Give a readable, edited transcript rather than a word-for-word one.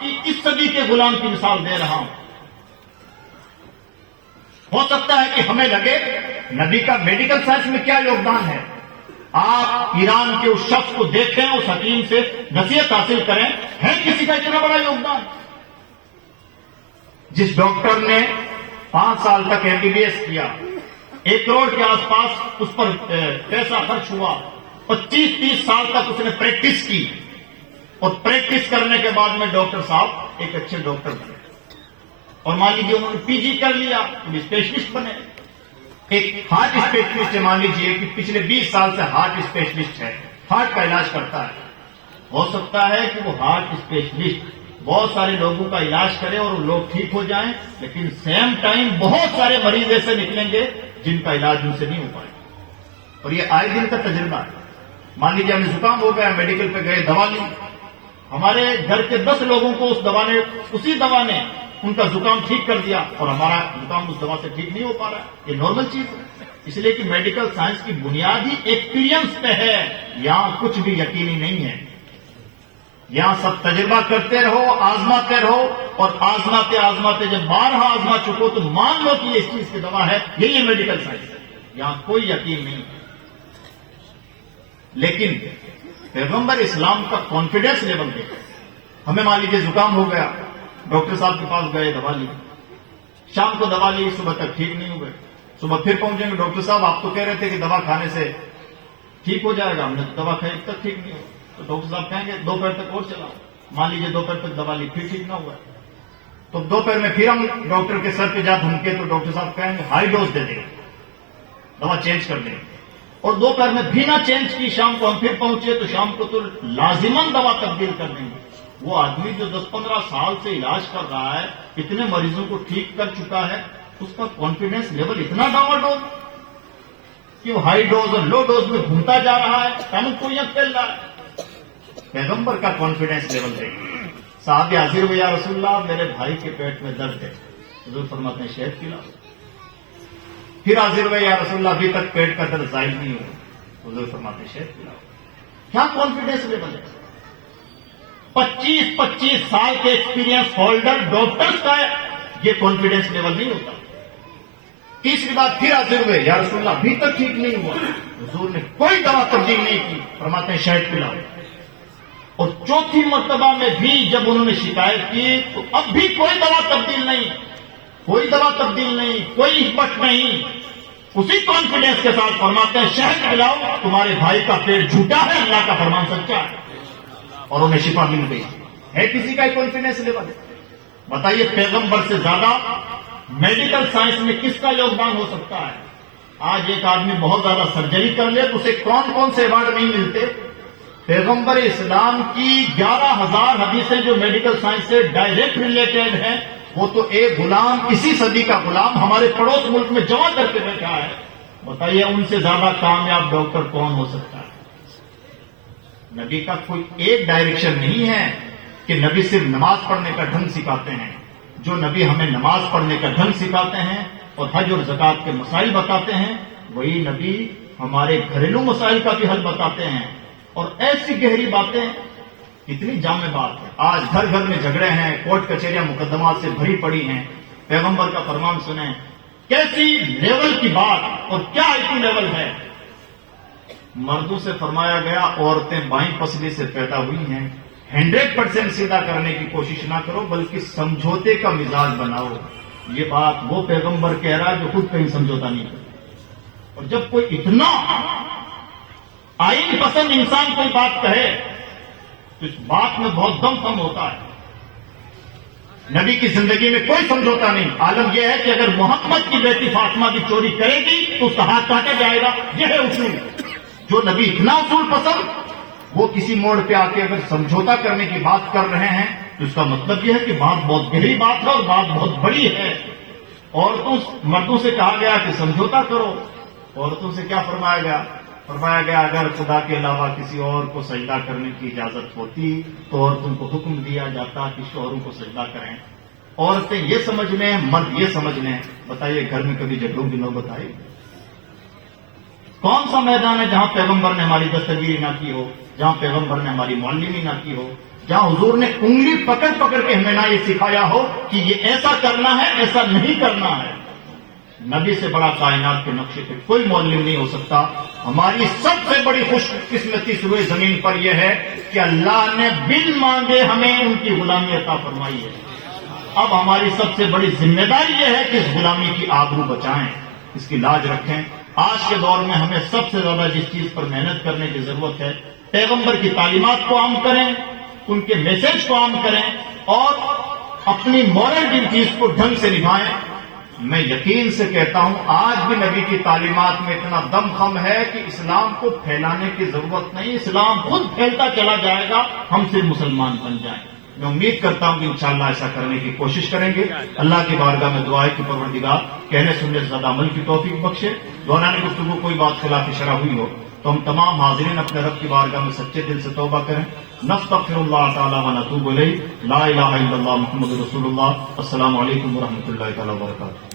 کی اس صدی کے غلام کی مثال دے رہا ہوں. ہو سکتا ہے کہ ہمیں لگے نبی کا میڈیکل سائنس میں کیا یوگدان ہے. آپ ایران کے اس شخص کو دیکھیں, اس حکیم سے نصیحت حاصل کریں, ہے کسی کا اتنا بڑا یوگدان؟ جس ڈاکٹر نے 5 سال تک MBBS کیا, 1 کروڑ کے آس پاس اس پر پیسہ خرچ ہوا, 25-30 سال تک اس نے پریکٹس کی, اور پریکٹس کرنے کے بعد میں ڈاکٹر صاحب ایک اچھے ڈاکٹر بنے, اور مان لیجیے انہوں نے PG کر لیا تو اسپیشلسٹ بنے. ایک ہارٹ اسپیشلسٹ ہے, مان لیجیے کہ پچھلے 20 سال سے ہارٹ اسپیشلسٹ ہے, ہارٹ کا علاج کرتا ہے. ہو سکتا ہے کہ وہ ہارٹ اسپیشلسٹ بہت سارے لوگوں کا علاج کرے اور وہ لوگ ٹھیک ہو جائیں, لیکن سیم ٹائم بہت سارے مریض ایسے نکلیں گے جن کا علاج ان سے نہیں ہو پائے. اور یہ آئے دن کا تجربہ ہے. مان لیجیے ہمیں زکام ہو گیا, میڈیکل پہ گئے, دوا لی, ہمارے گھر کے 10 لوگوں کو اسی دوا نے ان کا زکام ٹھیک کر دیا, اور ہمارا زکام اس دوا سے ٹھیک نہیں ہو پا رہا. یہ نارمل چیز ہے, اس لیے کہ میڈیکل سائنس کی بنیاد ہی ایکسپیرینس پہ ہے. یہاں کچھ بھی یقینی نہیں ہے. یہاں سب تجربہ کرتے رہو, آزماتے رہو, اور آزماتے جب بارہا آزما چکو تو مان لو کہ یہ اس چیز کی دوا ہے. یہی میڈیکل سائنس ہے. یہاں کوئی یقین نہیں ہے. لیکن پیغمبر اسلام کا کانفیڈینس لیول دیکھو. ہمیں مان لیجیے زکام ہو گیا, ڈاکٹر صاحب کے پاس گئے, دوا لی, شام کو دوا لی, صبح تک ٹھیک نہیں ہوئے. صبح پھر پہنچیں گے, ڈاکٹر صاحب آپ تو کہہ رہے تھے کہ دوا کھانے سے ٹھیک ہو جائے گا, ہم نے دوا کھائی اب تک ٹھیک نہیں ہوا. تو ڈاکٹر صاحب کہیں گے دوپہر تک اور چلاؤ. مان لیجیے دوپہر تک دوا لی, پھر ٹھیک نہ ہوا, تو دوپہر میں پھر ہم ڈاکٹر کے سر پہ جا دھمکے تو ڈاکٹر صاحب کہیں گے ہائی ڈوز دے دیں, دوا چینج کر دیں. اور دوپہر میں بھی نہ چینج کی, شام کو ہم پھر پہنچے تو شام کو تو لازماً دوا تبدیل کر دیں گے. وہ آدمی جو 10-15 سال سے علاج کر رہا ہے, اتنے مریضوں کو ٹھیک کر چکا ہے, اس کا کانفیڈینس لیول اتنا ڈاؤن ڈوز کہ وہ ہائی ڈوز اور لو ڈوز میں گھومتا جا رہا ہے, ٹائم کو یہ پھیل رہا ہے. پیغمبر کا کانفیڈینس لیول ہے. صحابی حاضر ہوئے, یا رسول اللہ میرے بھائی کے پیٹ میں درد ہے, حضور فرماتے ہیں شہد پلاؤ. پھر حاضر ہوئے, یا رسول اللہ ابھی تک پیٹ کا درد ظاہر نہیں ہوا, حضور فرماتے ہیں شہد پلاؤ. کیا کانفیڈینس لیول ہے. 25 سال کے ایکسپیرینس ہولڈر ڈاکٹرز کا یہ کانفیڈینس لیول نہیں ہوتا. تیسری بات پھر حاضر ہوئے, یا رسول اللہ ابھی تک ٹھیک نہیں ہوا, حضور نے کوئی دوا تبدیل نہیں کی, فرماتے ہیں شہد پلاؤ. اور چوتھی مرتبہ میں بھی جب انہوں نے شکایت کی تو اب بھی کوئی دوا تبدیل نہیں, کوئی دوا تبدیل نہیں, کوئی اثبات نہیں. اسی کانفیڈینس کے ساتھ فرماتے ہیں شہد پلاؤ, تمہارے بھائی کا پیٹ جھوٹا ہے, اللہ کا فرمان سچا ہے, اور انہیں شفا مل گئی. ہے کسی کا کانفیڈینس لیول؟ بتائیے پیغمبر سے زیادہ میڈیکل سائنس میں کس کا یوگدان ہو سکتا ہے؟ آج ایک آدمی بہت زیادہ سرجری کر لے تو اسے کون کون سے ایوارڈ نہیں ملتے. پیغمبر اسلام کی 11,000 حدیثیں جو میڈیکل سائنس سے ڈائریکٹ ریلیٹڈ ہیں, وہ تو ایک غلام, اسی صدی کا غلام ہمارے پڑوس ملک میں جمع کر کے بیٹھا ہے. بتائیے ان سے زیادہ کامیاب ڈاکٹر کون ہو سکتا ہے؟ نبی کا کوئی ایک ڈائریکشن نہیں ہے کہ نبی صرف نماز پڑھنے کا ڈھنگ سکھاتے ہیں. جو نبی ہمیں نماز پڑھنے کا ڈھنگ سکھاتے ہیں اور حج اور زکات کے مسائل بتاتے ہیں, وہی نبی ہمارے گھریلو مسائل کا بھی حل بتاتے ہیں. اور ایسی گہری باتیں, اتنی جامع بات ہے. آج گھر گھر میں جھگڑے ہیں, کورٹ کچہریاں مقدمات سے بھری پڑی ہیں. پیغمبر کا فرمان سنیں, کیسی لیول کی بات اور کیا آئی لیول ہے. مردوں سے فرمایا گیا عورتیں بائیں پسلی سے پیدا ہوئی ہیں, 100% سیدھا کرنے کی کوشش نہ کرو بلکہ سمجھوتے کا مزاج بناؤ. یہ بات وہ پیغمبر کہہ رہا ہے جو خود کہیں سمجھوتا نہیں کرتا. اور جب کوئی اتنا آئین پسند انسان کوئی بات کہے تو اس بات میں بہت دم خم ہوتا ہے. نبی کی زندگی میں کوئی سمجھوتا نہیں. عالم یہ ہے کہ اگر محمد کی بیٹی فاطمہ کی چوری کرے گی تو اس کا ہاتھ کاٹا جائے گا. یہ ہے اصول. جو نبی اتنا اصول پسند, وہ کسی موڑ پہ آ کے اگر سمجھوتا کرنے کی بات کر رہے ہیں تو اس کا مطلب یہ ہے کہ بات بہت گہری بات ہے اور بات بہت بڑی ہے. عورتوں مردوں سے کہا گیا کہ سمجھوتا کرو. عورتوں سے کیا فرمایا گیا؟ فرمایا گیا اگر خدا کے علاوہ کسی اور کو سجدہ کرنے کی اجازت ہوتی تو عورتوں کو حکم دیا جاتا کہ شوہروں کو سجدہ کریں. عورتیں یہ سمجھ لیں, مرد یہ سمجھ لیں. بتائیے گھر میں کبھی جھگڑوں کی نوبت آئی؟ کون سا میدان ہے جہاں پیغمبر نے ہماری دستگیری نہ کی ہو, جہاں پیغمبر نے ہماری معلمی نہ کی ہو, جہاں حضور نے انگلی پکڑ پکڑ کے ہمیں نہ یہ سکھایا ہو کہ یہ ایسا کرنا ہے ایسا نہیں کرنا ہے. نبی سے بڑا کائنات کے نقشے پہ کوئی معلم نہیں ہو سکتا. ہماری سب سے بڑی خوش قسمتی سروے زمین پر یہ ہے کہ اللہ نے بن مانگے ہمیں ان کی غلامی عطا فرمائی ہے. اب ہماری سب سے بڑی ذمہ داری یہ ہے کہ اس غلامی کی آبرو بچائیں، اس کی لاج رکھیں. آج کے دور میں ہمیں سب سے زیادہ جس چیز پر محنت کرنے کی ضرورت ہے، پیغمبر کی تعلیمات کو عام کریں، ان کے میسج کو عام کریں اور اپنی مورل ڈیوٹیز کو ڈھنگ سے نبھائیں. میں یقین سے کہتا ہوں آج بھی نبی کی تعلیمات میں اتنا دم خم ہے کہ اسلام کو پھیلانے کی ضرورت نہیں، اسلام خود پھیلتا چلا جائے گا، ہم صرف مسلمان بن جائیں. میں امید کرتا ہوں کہ انشاءاللہ ایسا کرنے کی کوشش کریں گے. اللہ کی بارگاہ میں دعا ہے کہ پروردگار کہنے سننے سے زیادہ عمل کی توفیق بخشے. دوران گفتگو کوئی بات خلاف شرع ہوئی ہو تو ہم تمام حاضرین اپنے رب کی بارگاہ میں سچے دل سے توبہ کریں. نستغفر اللہ تعالی و نتوب الیہ. لا الہ الا اللہ محمد رسول اللہ. السلام علیکم ورحمۃ اللہ تعالی وبرکاتہ.